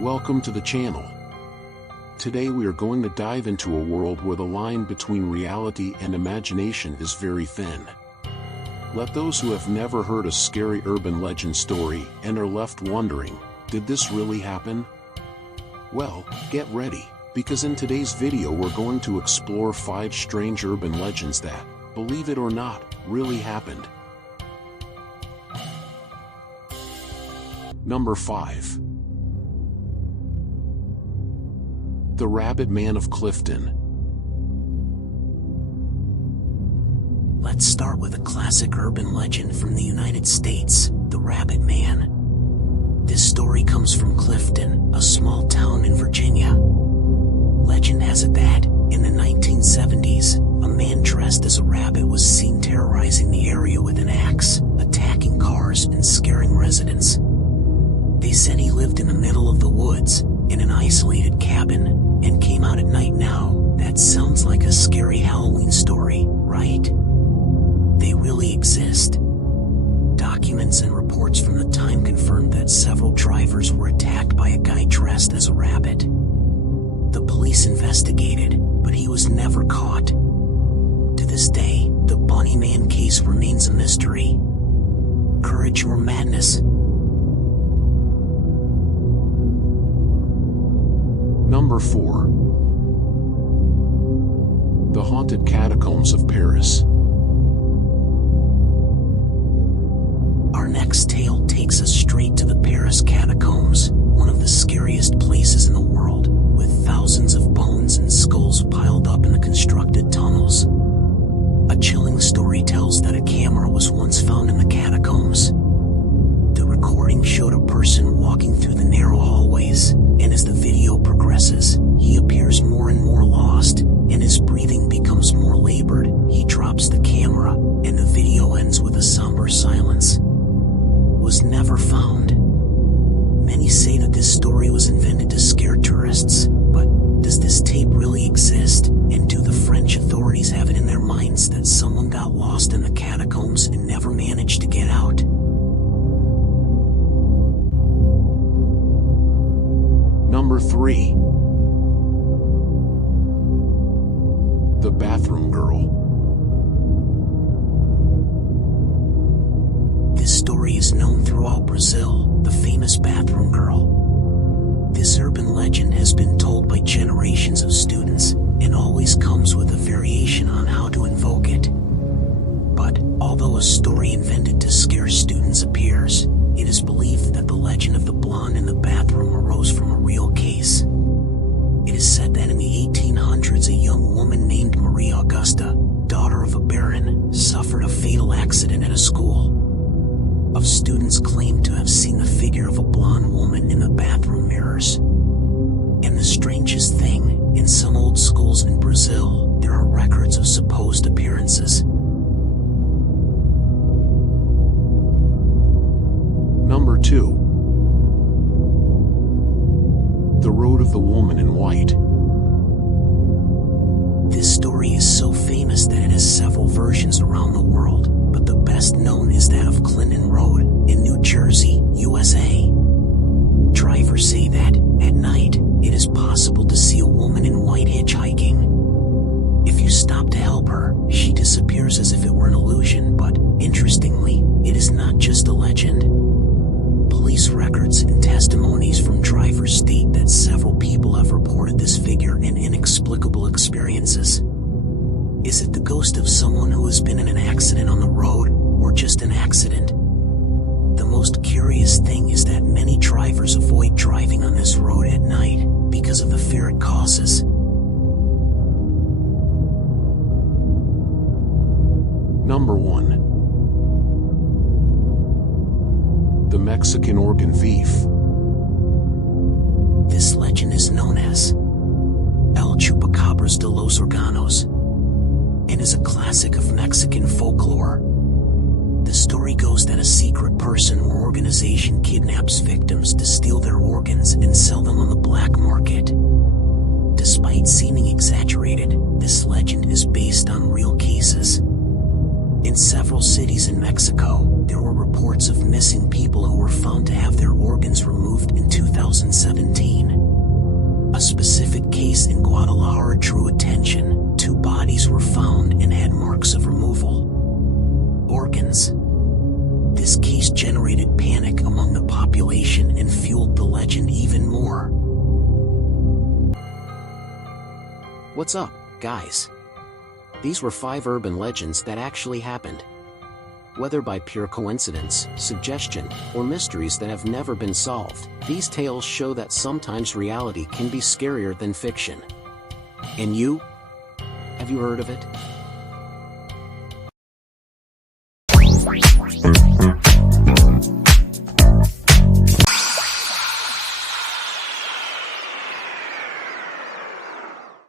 Welcome to the channel. Today we are going to dive into a world where the line between reality and imagination is very thin. Let those who have never heard a scary urban legend story and are left wondering, did this really happen? Well, get ready, because in today's video we're going to explore 5 strange urban legends that, believe it or not, really happened. Number 5. The Rabbit Man of Clifton. Let's start with a classic urban legend from the United States, the Rabbit Man. This story comes from Clifton, a small town in Virginia. Legend has it that, in the 1970s, a man dressed as a rabbit was seen terrorizing the area with an axe, attacking cars and scaring residents. They said he lived in the middle of the woods, in an isolated cabin, and came out at night. Now, that sounds like a scary Halloween story, right? They really exist. Documents and reports from the time confirmed that several drivers were attacked by a guy dressed as a rabbit. The police investigated, but he was never caught. To this day, the Bunny Man case remains a mystery. Courage or madness? Number 4. The Haunted Catacombs of Paris. Our next tale takes us straight to the Paris catacombs, one of the scariest places in the world, with thousands of bones and skulls piled up in the constructed tunnels. A chilling story tells that a camera was once found in the catacombs. The recording showed a person walking through the narrow hallways, and as the video progresses, he appears more and more lost, and his breathing becomes more labored. He drops the camera, and the video ends with a somber silence. Was never found. Many say that this story was invented to scare tourists, but does this tape really exist? And do the French authorities have it in their minds that someone got lost in the catacombs and never managed to get out? Number 3. The Bathroom Girl. This story is known throughout Brazil, the famous Bathroom Girl. This urban legend has been told by generations of students, and always comes with a variation on how to invoke it. But, although a story invented to scare students appears, it is believed that the legend of the blonde in the bathroom arose from a real case. It is said that in the 1800s a young woman named Maria Augusta, daughter of a baron, suffered a fatal accident at a school. Of students claimed to have seen the figure of a blonde woman in the bathroom mirrors. And the strangest thing, in some old schools in Brazil, there are records of supposed appearances. Number 2. The Road of the Woman in White. This story is so famous that it has several versions around the world, but the best known is that of Clinton Road in New Jersey, USA. Drivers say that, at night, it is possible to see a woman in white hitchhiking. If you stop to help her, she disappears as if it were an illusion, but, interestingly, it is not just a legend. Police records and testimonies from drivers state that several people have reported this figure and inexplicable experiences. Is it the ghost of someone who has been in an accident on the road, or just an accident? The most curious thing is that many drivers avoid driving on this road at night because of the fear it causes. Number 1. The Mexican Organ Thief. This legend is known as El Chupacabras de los Órganos, and is a classic of Mexican folklore. The story goes that a secret person or organization kidnaps victims to steal their organs and sell them on the black market. Despite seeming exaggerated, this legend is based on real cases. In several cities in Mexico, there were reports of missing people who were found to have their organs removed in 2017. A specific case in Guadalajara drew attention. 2 bodies were found and had marks of removal. Organs. This case generated panic among the population and fueled the legend even more. What's up, guys? These were 5 urban legends that actually happened. Whether by pure coincidence, suggestion, or mysteries that have never been solved, these tales show that sometimes reality can be scarier than fiction. And you? Have you heard of it?